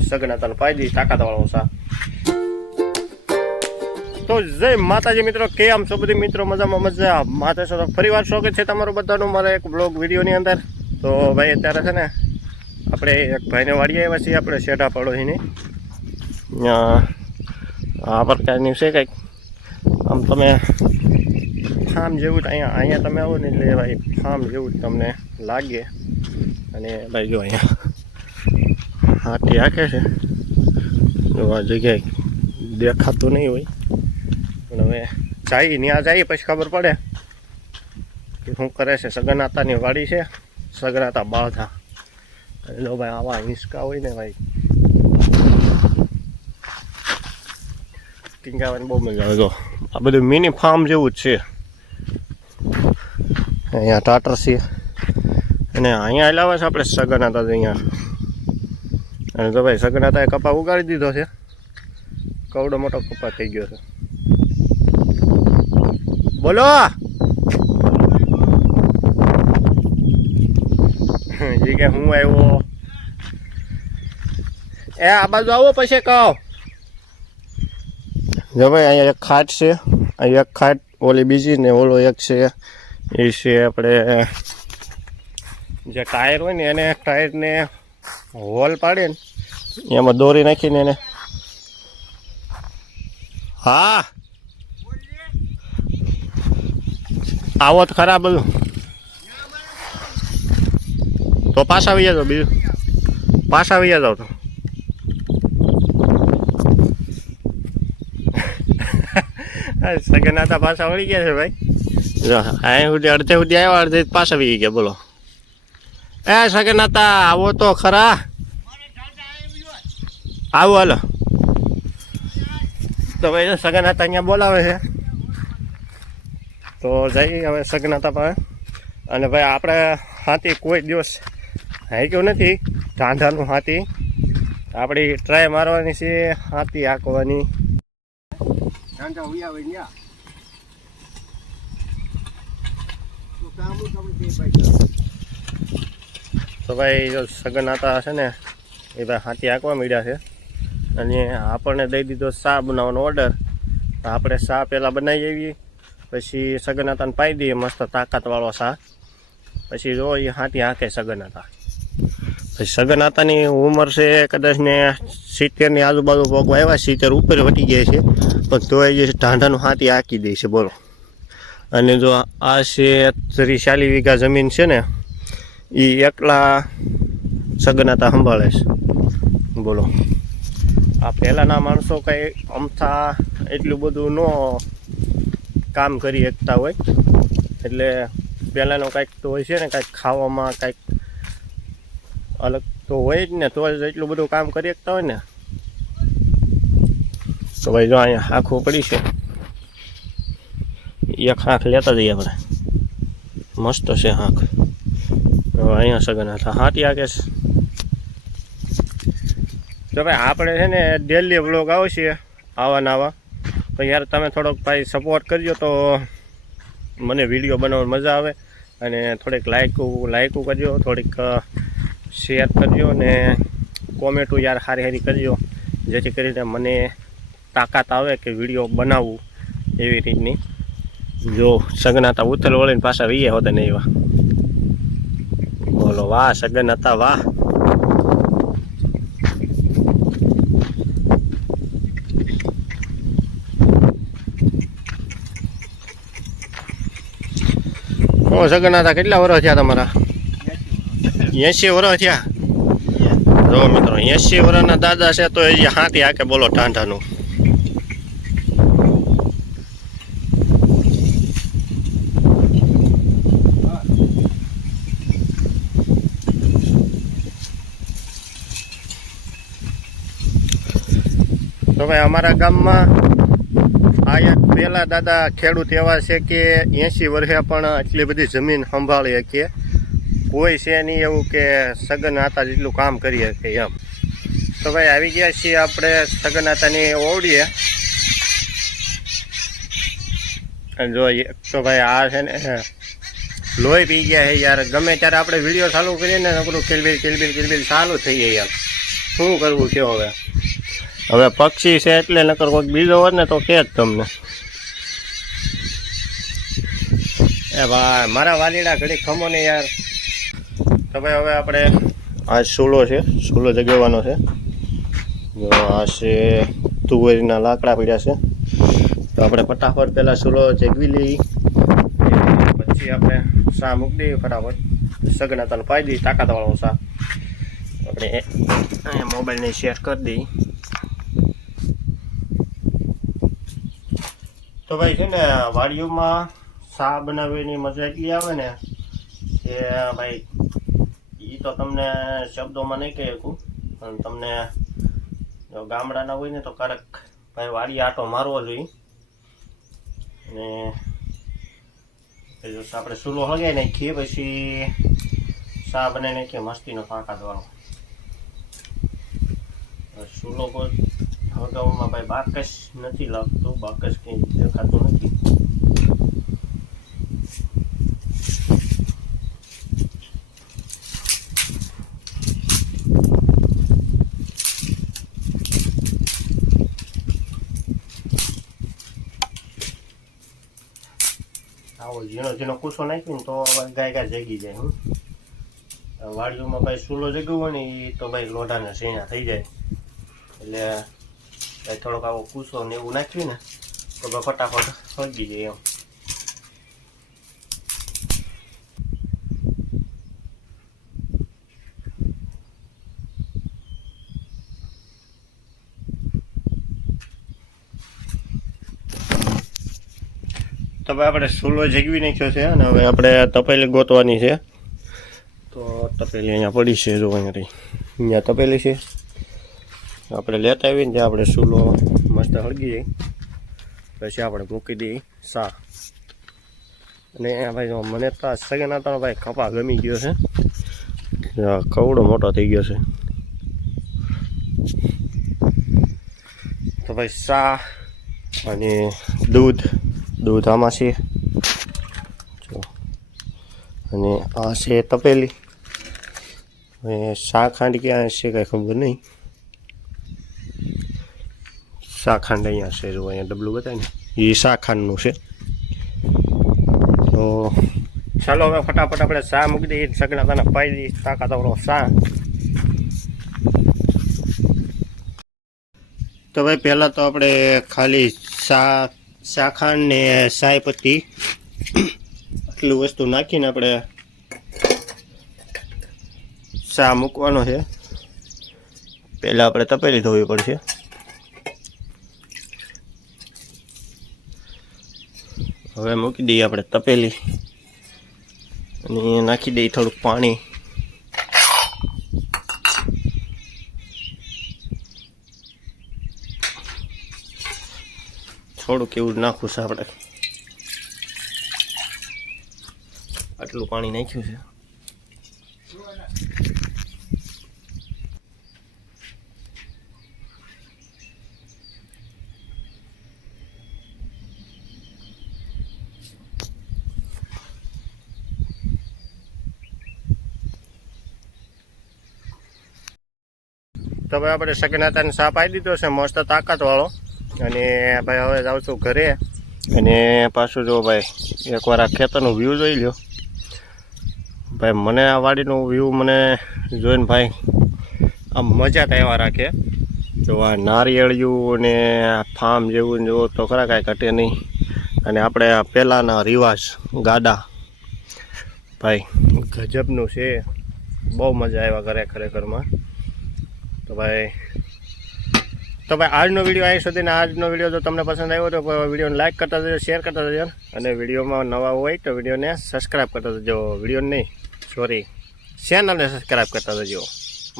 સગન હતા પાયદી તાકાત વાળો સા. તો જય માતાજી મિત્રો, કેમ છો બધી મિત્રો? મજામાં મજા માતા છો. ફરી વાર સ્વાગત છે તમારું બધાનું મારા એક બ્લોગ વિડીયોની અંદર. તો ભાઈ અત્યારે છે ને આપણે એક ભાઈને વાડીએ આવ્યા છીએ, આપણે શેઢા પડોશીની. આ પ્રકારની છે કંઈક, આમ તમે ફાર્મ જેવું જ અહીંયા તમે આવો ને એટલે ભાઈ ફાર્મ જેવું જ તમને લાગે. અને ભાઈ જો અહીંયા હાથી આંખે છે, જો આ જગ્યાએ દેખાતું નહીં હોય, પણ હવે જાય ત્યાં જઈએ પછી ખબર પડે કે શું કરે છે. સગનાતાની વાડી છે, સગનાતા બાધા. એટલે ભાઈ આવા હિંચકા હોય ને ભાઈ, ટીંગાવાની બહુ મજા આવે. જો આ બધું મિની ફાર્મ જેવું જ છે. અહીંયા ટાટર છે અને અહીંયા લાવે છે આપણે સગનાતા અહીંયા. અને તો ભાઈ સગનાતાએ કપા ઉગાડી દીધો છે, કવડો મોટો કપા થઈ ગયો છે. બોલો એ કે હું આવ્યો એ આ બાજુ આવો પછી કહો. જો ભાઈ અહીંયા એક ખાટ છે, અહીંયા એક ખાટ, ઓલી બીજી ને ઓલો એક છે એ છે આપણે જે ટાયર હોય ને એને ટાયરને હોલ પાડે ને એમાં દોરી નાખીને એને. હા આવો તો ખરાબ બધું તો પાછા આવી જાવ, બીજું પાછા આવી જાવ તો સગનાતા પાછા વળી ગયા છે ભાઈ. જો અહીં સુધી અડધે સુધી આવ્યા, અડધે પાછા આવી ગયા. બોલો એ સગનાતા આવો તો ખરા, આવો હાલો. તો ભાઈ સગનાતા અહીંયા બોલાવે છે, તો જઈએ હવે સગનાતા પાસે. અને ભાઈ આપણે હાથી કોઈ દિવસ હાંક્યું નથી, ઢાંઢાનું હાથી. આપણી ટ્રાય મારવાની છે હાથી હાંકવાની. તો ભાઈ જો સગનાતા છે ને એ ભાઈ હાથી હાંકવા માંડ્યા છે. અને આપણને દઈ દીધો ચા બનાવવાનો ઓર્ડર. આપણે ચા પહેલાં બનાવી આવીએ, પછી સગનાતાને પાઈ દઈએ મસ્ત તાકાતવાળો ચા. પછી જો એ હાથી હાંકે સગનાતા. પછી સગનાતાની ઉંમર છે કદાચ ને 70ની આજુબાજુ પગવા આવ્યા, 70 ઉપર વટી ગયા છે, પણ તો એ ઢાંઢાનું હાથી હાંકી દે છે. બોલો. અને જો આ છે 30-40 વીઘા જમીન છે ને, એ એકલા સગનાતા સંભાળે છે. બોલો. આ પહેલાંના માણસો કંઈ અમથા એટલું બધું ન કામ કરી શકતા હોય, એટલે પહેલાંનો કાંઈક તો હોય છે ને, કાંઈક ખાવામાં કાંઈક અલગ તો હોય જ ને, તો જ એટલું બધું કામ કરી શકતા હોય ને. તો ભાઈ જો અહીંયા આંખો પડી છે, એક આંખ લેતા જઈએ આપણે. મસ્ત છે આંખ. અહીંયા સગનાતા હાથી આંકે છે. તો ભાઈ આપણે છે ને ડેલી વ્લોગ આવશે આવા નવા, તો યાર તમે થોડોક ભાઈ સપોર્ટ કરજો તો મને વિડીયો બનાવવાની મજા આવે. અને થોડીક લાઇકો કરજો, થોડીક શેર કરજો અને કોમેન્ટો યાર સારી સારી કરજો, જેથી કરીને મને તાકાત આવે કે વિડીયો બનાવવું એવી રીતની. જો સગનાતા ઉથલ વળીને પાછા વીએ હોતે ને એવા. બોલો વાહ સગનાતા વાહ. સગનાતા કેટલા વર્ષ થયા તમારા? 80 વર્ષ થયા. જો મિત્રો 80 વર્ષના દાદા છે તો એ હાથી હાકે. બોલો ઢાંઢાનું. તો ભાઈ અમારા ગામમાં આ પહેલાં દાદા ખેડૂત એવા છે કે 80 વર્ષે પણ એટલી બધી જમીન સંભાળી શકીએ. કોઈ છે નહીં એવું કે સગનાતા જેટલું કામ કરી શકે એમ. તો ભાઈ આવી ગયા છીએ આપણે સગનાતાની ઓવડીએ. જો તો ભાઈ આ છે ને લોહી પી ગયા છે યાર. ગમે ત્યારે આપણે વિડીયો ચાલુ કરીએ ને નકરું કિલબિલ ચાલુ થઈ જાય યાર. શું કરવું છે હવે પક્ષી છે એટલે નકર કોઈક બીજો હોત ને તો કે જ તમને. એ ભાઈ મારા વાલીડા ઘડી ખમો ને યાર. તો ભાઈ હવે આપણે આ સૂલો છે, સૂલો જગાવવાનો છે. જો આ છે તુવેરના લાકડા પડ્યા છે, તો આપણે ફટાફટ પહેલાં સૂલો જગવી લઈએ, પછી આપણે શા મૂકી દઈએ ફટાફટ. સગના તને પાઈ દઈએ તાકાતવાળો શા. આપણે અહીંયા મોબાઈલને શેર કરી દઈએ. તો ભાઈ છે ને વાડીઓમાં શા બનાવવાની મજા એટલી આવે ને કે ભાઈ એ તો તમને શબ્દોમાં નહીં કહી શકું. પણ તમને જો ગામડાના હોય ને તો ક્યારેક ભાઈ વાડી આટો મારવો જોઈએ. અને આપણે સૂલો હળગાવી નાખીએ, પછી શા બનાવી નાખીએ મસ્તીનો તાકાતવાળો. સૂલો હળગાવવામાં ભાઈ બાકસ નથી લાગતું, બાકસ કંઈ દેખાતું નથી. આવો ઝીણો ઝીણો કૂસો નાખ્યું ને તો ગાય ગાય જગી જાય. વાડીઓમાં ભાઈ સૂલો જગ્યો હોય ને એ તો ભાઈ લોઢાને શેણા થઈ જાય. એટલે ભાઈ થોડોક આવો કૂસો ને એવું નાખ્યું ને તો ભાઈ ફટાફટ સળગી જાય એમ. તો ભાઈ આપણે સૂલો જગવી નાખ્યો છે અને હવે આપણે તપેલી ગોતવાની છે. તો તપેલી અહીંયા પડી છે, જો અહીંયા તપેલી છે. આપણે લેતા આવીને ત્યાં આપણે સૂલો મસ્ત હળગી જાય, પછી આપણે મૂકી દઈએ શા. અને ભાઈ જો મને તો આ સગન હતા ભાઈ કપા ગમી ગયો છે, કવડો મોટો થઈ ગયો છે. તો ભાઈ શા અને દૂધ આમાં છે જો, અને આ છે તપેલી. હવે શા ખાંડ ક્યાં છે કાંઈ ખબર નહીં. શા ખાંડ અહીંયા છે, જો અહીંયા ડબલું બતાવે ને એ શા ખાંડનું છે. તો ચાલો હવે ફટાફટ આપણે શા મૂકી દઈએ, સગના તને પાઈ દઈએ તાકાતવાળો શા. તો ભાઈ પહેલાં તો આપણે ખાલી શા ખાંડ ને સાય પત્તી આટલું વસ્તુ નાખીને આપણે શા મૂકવાનો છે. પહેલાં આપણે તપેલી ધોવી પડશે. હવે મૂકી દઈએ આપણે તપેલી અને નાખી દઈએ થોડુંક પાણી. થોડુંક એવું નાખવું છે આપણે, આટલું પાણી નાખ્યું છે. તો ભાઈ આપણે સગનાતાને શા પાઈ દીધો છે મસ્ત તાકાતવાળો. અને ભાઈ હવે જાઉં છું ઘરે. અને પાછું જો ભાઈ એકવાર આ ખેતરનું વ્યૂ જોઈ લ્યો ભાઈ. મને આ વાડીનું વ્યૂ મને જોઈને ભાઈ આમ મજા તો એવા રાખે. જો આ નારિયેળિયું અને ફાર્મ જેવું જો તો ખરા કાંઈ ઘટે નહીં. અને આપણે આ પહેલાંના રિવાજ ગાડા ભાઈ ગજબનું છે, બહુ મજા આવ્યા ઘરે ખરેખરમાં. તો ભાઈ આજનો વિડીયો અહીં સુધીને આજનો વિડીયો જો તમને પસંદ આવ્યો તો વિડીયોને લાઇક કરતા જજો, શેર કરતા જજો. અને વિડીયોમાં નવા હોય તો વિડીયોને સબસ્ક્રાઈબ કરતા જજો. વિડીયો નહીં ચેનલને સબસ્ક્રાઈબ કરતા જજો.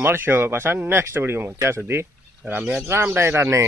મળશે હવે પાછા નેક્સ્ટ વિડીયોમાં. ત્યાં સુધી રામ ડાયરાને.